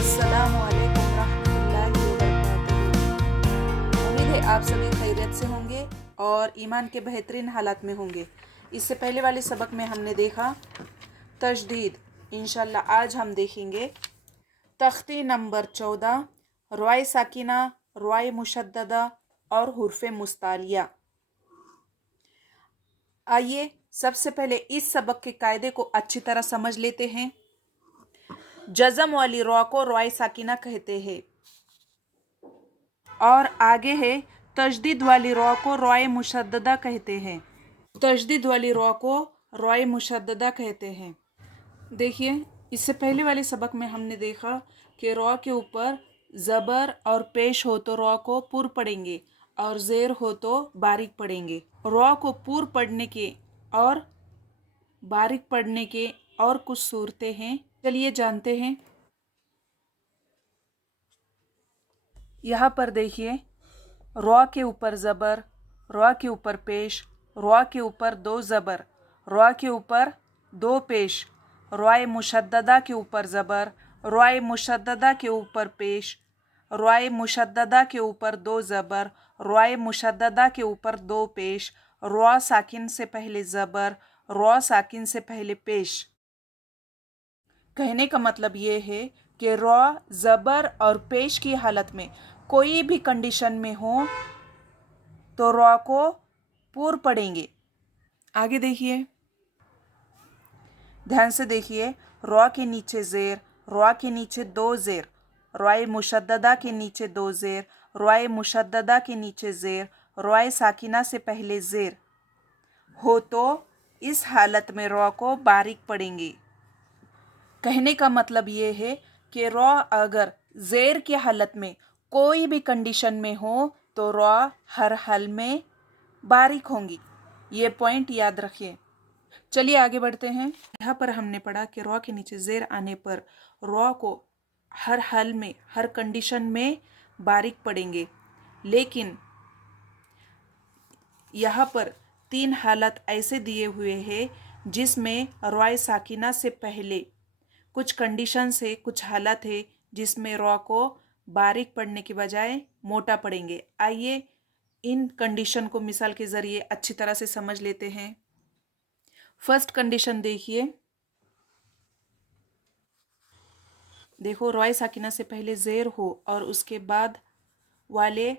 अस्सलामुअलैकुम रहमतुल्लाहि वबरकातुहू। उम्मीद है आप सभी खैरियत से होंगे और ईमान के बेहतरीन हालात में होंगे। इससे पहले वाले सबक में हमने देखा तशदीद। इंशाल्लाह आज हम देखेंगे तख्ती नंबर 14 रॉय साकिना, रॉय मुशद्ददा और हुर्फ मुस्तालिया। आइए सबसे पहले इस सबक के कायदे को अच्छी तरह समझ लेते हैं। जज़म वाली रॉ को रॉय साकिना कहते हैं और आगे है तजदीद वाली रॉ को रॉय मुशद्ददा कहते हैं। तजदीद वाली रॉ को रॉय मुशद्ददा कहते हैं। देखिए इससे पहले वाले सबक में हमने देखा कि रॉ के ऊपर ज़बर और पेश हो तो रॉ को पुर पढ़ेंगे और ज़ेर हो तो बारीक पढ़ेंगे। रॉ को पुर पढ़ने के और बारीक पढ़ने के और कुछ सूरतें हैं, चलिए जानते हैं। यहाँ पर देखिए रॉ के ऊपर ज़बर, रॉ के ऊपर पेश, रॉ के ऊपर दो ज़बर, रॉ के ऊपर दो पेश, रॉय मुशद्ददा के ऊपर ज़बर, रॉय मुशद्ददा के ऊपर पेश, रॉय मुशद्ददा के ऊपर दो ज़बर, रॉय मुशद्ददा के ऊपर दो पेश, रॉ साकिन से पहले ज़बर, रॉ साकिन से पहले पेश। कहने का मतलब ये है कि रॉ ज़बर और पेश की हालत में कोई भी कंडीशन में हो तो रॉ को पूर पढ़ेंगे। आगे देखिए, ध्यान से देखिए। रॉ के नीचे ज़ेर, रॉ के नीचे दो ज़ेर, रॉय मुशद्ददा के नीचे दो ज़ेर, रॉय मुशद्ददा के नीचे ज़ेर, रॉय साकिना से पहले ज़ेर हो तो इस हालत में रॉ को बारीक पढ़ेंगे। कहने का मतलब ये है कि रॉ अगर ज़ेर की हालत में कोई भी कंडीशन में हो तो रॉ हर हाल में बारीक होंगी। ये पॉइंट याद रखिए। चलिए आगे बढ़ते हैं। यहाँ पर हमने पढ़ा कि रॉ के नीचे ज़ेर आने पर रॉ को हर हाल में, हर कंडीशन में बारीक पढ़ेंगे, लेकिन यहाँ पर तीन हालत ऐसे दिए हुए हैं जिसमें रॉय साकिना से पहले कुछ कंडीशन से कुछ हालत है जिसमें रॉ को बारीक पढ़ने की बजाय मोटा पढ़ेंगे। आइए इन कंडीशन को मिसाल के ज़रिए अच्छी तरह से समझ लेते हैं। फर्स्ट कंडीशन देखिए, देखो रॉय साकिना से पहले ज़ेर हो और उसके बाद वाले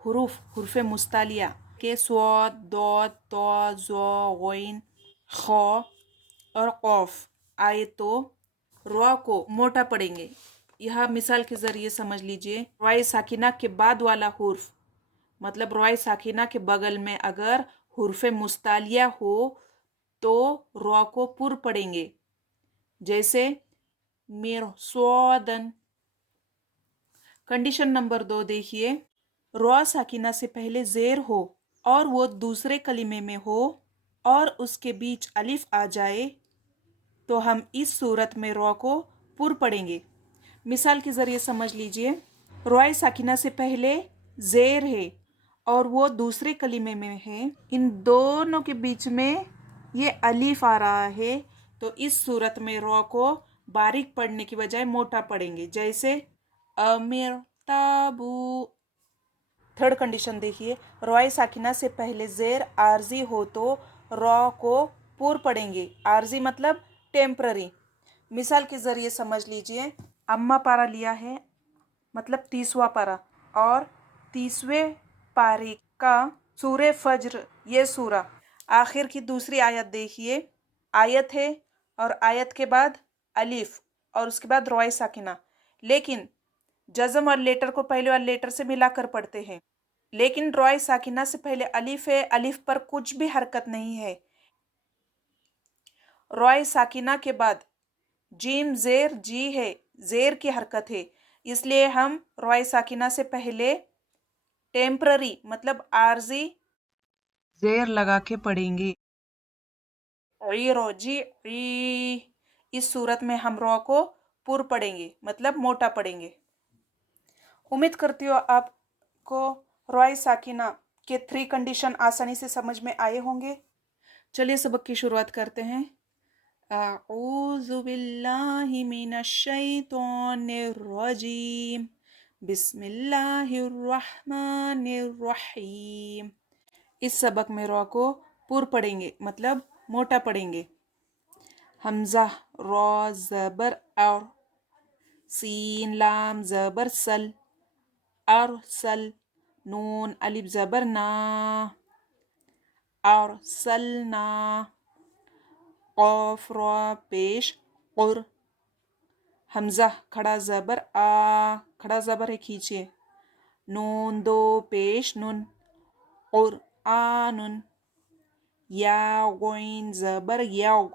हुर्फ मुस्तालिया के स्वाद, दौद, तो, ज़ो, गौइन, खौ और कौफ आए तो रॉ को मोटा पढ़ेंगे। यह मिसाल के ज़रिए समझ लीजिए। रॉय साकिना के बाद वाला हुर्फ, मतलब रॉय साकिना के बगल में अगर हुर्फ मुस्तालिया हो तो रॉ को पुर पढ़ेंगे, जैसे मिरसोदन। कंडीशन नंबर 2 देखिए, रॉ साकिना से पहले ज़ेर हो और वो दूसरे कलिमे में हो और उसके बीच अलिफ आ जाए तो हम इस सूरत में रॉ को पुर पढ़ेंगे। मिसाल के ज़रिए समझ लीजिए। रॉय साकिना से पहले ज़ेर है और वो दूसरे कलिमे में है, इन दोनों के बीच में ये अलिफ आ रहा है तो इस सूरत में रॉ को बारीक पढ़ने की बजाय मोटा पढ़ेंगे, जैसे अमीर ताबू। थर्ड कंडीशन देखिए, रॉय साकिना से पहले ज़ेर आर्जी हो तो रॉ को पुर पढ़ेंगे। आर्जी मतलब टेम्पररी। मिसाल के ज़रिए समझ लीजिए। अम्मा पारा लिया है, मतलब 30वां पारा, और 30वें पारे का सूरे फज्र, ये सूरा आखिर की दूसरी आयत देखिए। आयत है और आयत के बाद अलिफ और उसके बाद रॉय साकिना, लेकिन जज़म और लेटर को पहले वाले लेटर से मिलाकर पढ़ते हैं, लेकिन रॉय साकिना से पहले अलिफ है, अलिफ पर कुछ भी हरकत नहीं है। रॉय साकिना के बाद जीम ज़ेर जी है, ज़ेर की हरकत है, इसलिए हम रॉय साकिना से पहले टेम्पररी मतलब आर्जी ज़ेर लगा के पढ़ेंगे। रोजी इस सूरत में हम रॉ को पुर पढ़ेंगे, मतलब मोटा पढ़ेंगे। उम्मीद करती हूँ आपको रॉय साकिना के 3 कंडीशन आसानी से समझ में आए होंगे। चलिए सबक की शुरुआत करते हैं। اعوذ باللہ من الشیطان الرجیم بسم اللہ الرحمن الرحیم۔ اس سبق میں را کو پر پڑھیں گے، مطلب موٹا پڑھیں گے۔ حمزہ را زبر اور، سین لام زبر سل، ارسل، نون الف زبر نا، ارسلنا، قاف را پیش قر، حمزہ کھڑا زبر آ، کھڑا زبر ہے کھینچیے، نون دو پیش نن، قرآن، یا غین زبر یغ،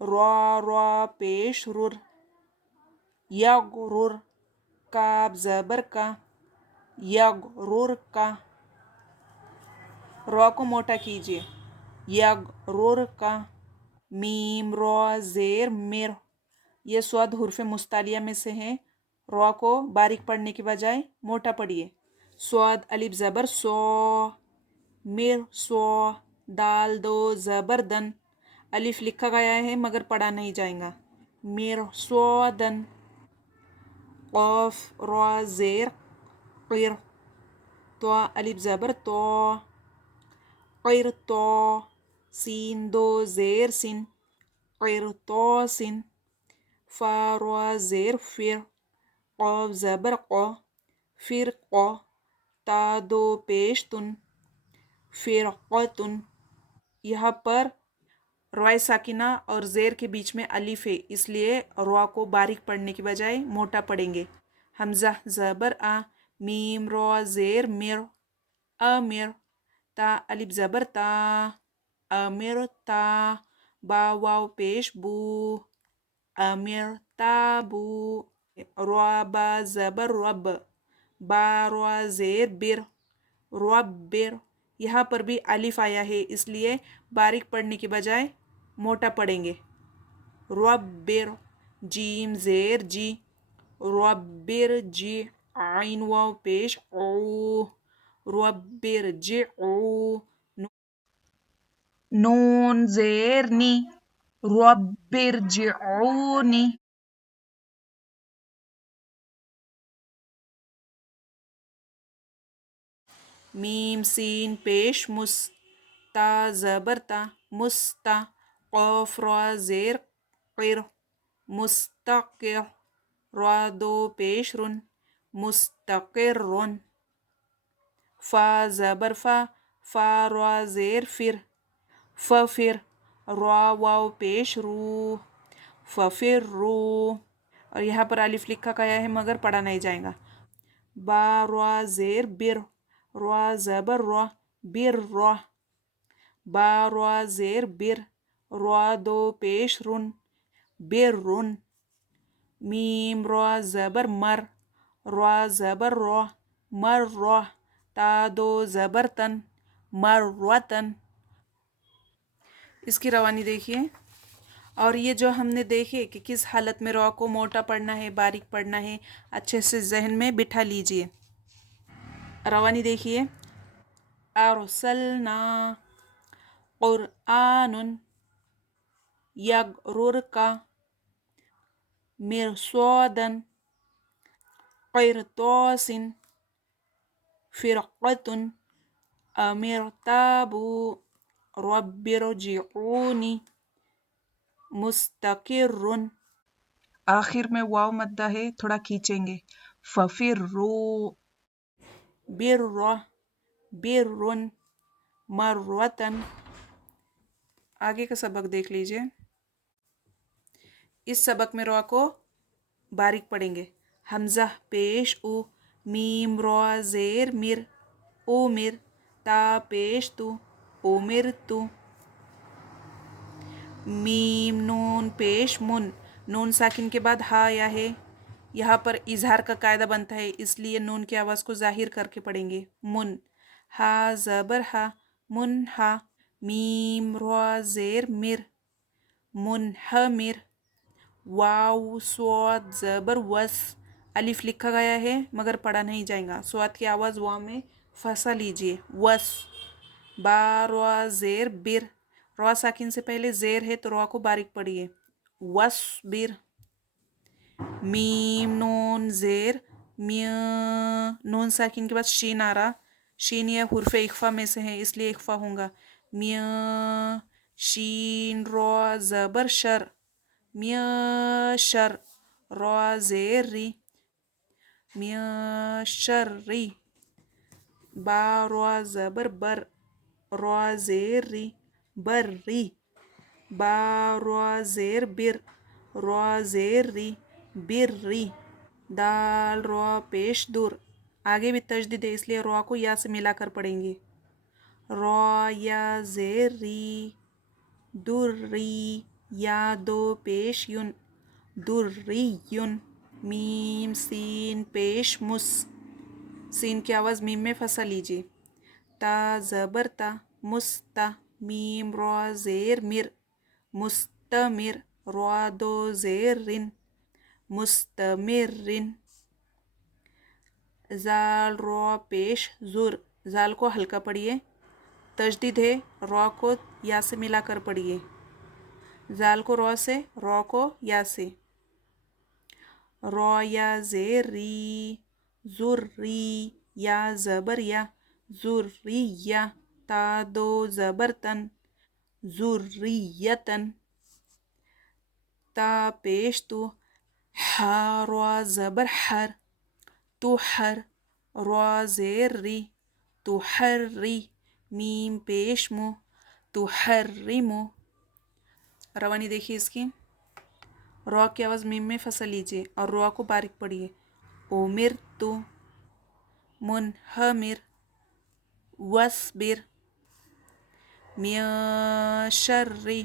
را پیش رر، یغرر، کاف زبر کا، یغرر کا، را کو موٹا کیجیے، یغرر کا، میم را زیر مر، یہ صاد حرف مستعلیہ میں سے ہیں، را کو باریک پڑھنے کے بجائے موٹا پڑھیے۔ صاد الف زبر سو، مر سو، دال دو زبر دن، الف لکھا گیا ہے مگر پڑھا نہیں جائے گا، مر سودن، قاف را زیر قر، تو الف زبر تو، قر تو، سین دو زیر سن، قر تو سن، فا را زیر فر، قاف زبر قو، فر قو، تا دو پیش تن، فرقتن۔ یہاں پر روائے ساکنہ اور زیر کے بیچ میں الف ہے، اس لیے را کو باریک پڑھنے کے بجائے موٹا پڑھیں گے۔ حمزہ زبر آ، میم را زیر مر، امر، تا الف زبر تا، امر تا، با واو پیش بو، امر تابو، را با زبر رب، با را زیر بر، ربر، یہاں پر بھی الف آیا ہے اس لیے باریک پڑھنے کے بجائے موٹا پڑھیں گے، ربر، جیم زیر جی، ربر جی، عین واو پیش او، ربر جعو، نون زیر نی، ربر جعونی، میم سین پیش مس، تا زبر تا، مستا، قاف را زیر قر، مستقر، را دو پیش رن، مستقرن، فا زبر فا، فا را زیر فر، ففر، را واو پیش رو، ففر رو، اور یہاں پر الف لکھا گیا ہے مگر پڑھا نہیں جائے گا، با را زیر بر، را زبر را، بر را، با را زیر بر، را دو پیش رن، بر رن، میم را زبر مر، را زبر را، مر را، تا دو زبر تن، مر وطن۔ اس کی روانی دیکھیے، اور یہ جو ہم نے دیکھے کہ کس حالت میں را کو موٹا پڑھنا ہے، باریک پڑھنا ہے، اچھے سے ذہن میں بٹھا لیجئے۔ روانی دیکھیے، ارسلنا، قرآن، یغررک، مرصادا، قرطاس، فرقة، امرتابوا، رب ارجعونی، مستقر، آخر میں واو مدہ ہے تھوڑا کھینچیں گے، ففرو، بر، بر، مروتن۔ آگے کا سبق دیکھ لیجئے۔ اس سبق میں را کو باریک پڑھیں گے، حمزہ پیش او، میم را زیر مر، اومر، تا پیش تو، اومرتو، میم نون پیش من، نون ساکن کے بعد ہا آیا ہے، یہاں پر اظہار کا قاعدہ بنتا ہے اس لیے نون کی آواز کو ظاہر کر کے پڑھیں گے، من، ہا زبر ہا، من ہا، میم را زیر مر، منحمر، واو صاد زبر وس، الف لکھا گیا ہے مگر پڑھا نہیں جائے گا، صاد کی آواز واو میں پھنسا لیجئے، وس، با را زیر بر، रॉ साकिन से पहले ज़ेर है तो रॉ को बारीक पढ़िए। वस्बिर। मीम नून ज़ेर मिय, नून साकिन के बाद शीन आ रहा। शीन यह हुर्फ इख्फा में से है इसलिए इख्फा होगा। मिय शीन रॉ ज़बर शर, मिय शर। रॉ ज़ेर री, मिय शर्री। बा रॉ ज़बर बर, रॉ ज़ेर री, बर्री। बा रॉ ज़ेर बिर, रॉ ज़ेर री, बिर्री। दाल रॉ पेश दुर, आगे भी तजदीद है इसलिए रॉ को या से मिलाकर पढ़ेंगे। रॉ या ज़ेर री, दुर्री। या दो पेश युन, दुर्री युन। मीम सीन पेश मुस, सीन की आवाज़ मीम में फंसा लीजिए। ता ज़बर ता, मुस्ता। मीम रॉ ज़ेर मिर, मुस्तमिर। रॉ दो ज़ेर रिन, मुस्तमिरिन। ज़ाल रॉ पेश ज़ुर, ज़ाल को हल्का पढ़िए। तजदीद है रॉ को या से मिलाकर पढ़िए। ज़ाल को रॉ से, रॉ को या से। रॉ या ज़ेर री, ज़ुर्री। या ज़बर या, ज़ुर्रिया। ता दो ज़बर तन, ज़ुर्रियतन। ता पेश तु, हा रॉ ज़बर हर, तुहर। रॉ ज़ेर री, तुहर्री। मीम पेश मु, तुहर्रिमु। रवानी देखिए इसकी। रॉ की आवाज़ मीम में फंसा लीजिए और रॉ को बारीक पढ़िए। उमिर तु, मुनहमिर। वस्बिर। मिय शर्री,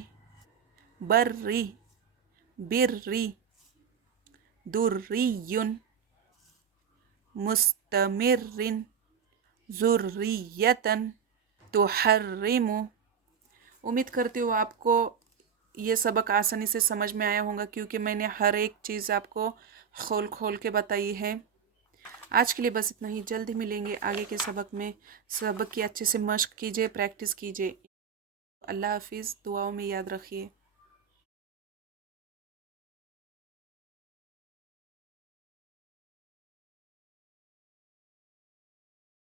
बर्री, बिर्री। दुर्रियुन, मुस्तमिरिन। ज़ुर्रियतन, तुहर्रिमु। उम्मीद करती हूँ आपको ये सबक आसानी से समझ में आया होगा क्योंकि मैंने हर एक चीज़ आपको खोल खोल के बताई है। आज के लिए बस इतना ही, जल्दी मिलेंगे आगे के सबक में। सबक की अच्छे से मश्क कीजिए, प्रैक्टिस कीजिए। अल्लाह हाफिज़, दुआओं में याद रखिए।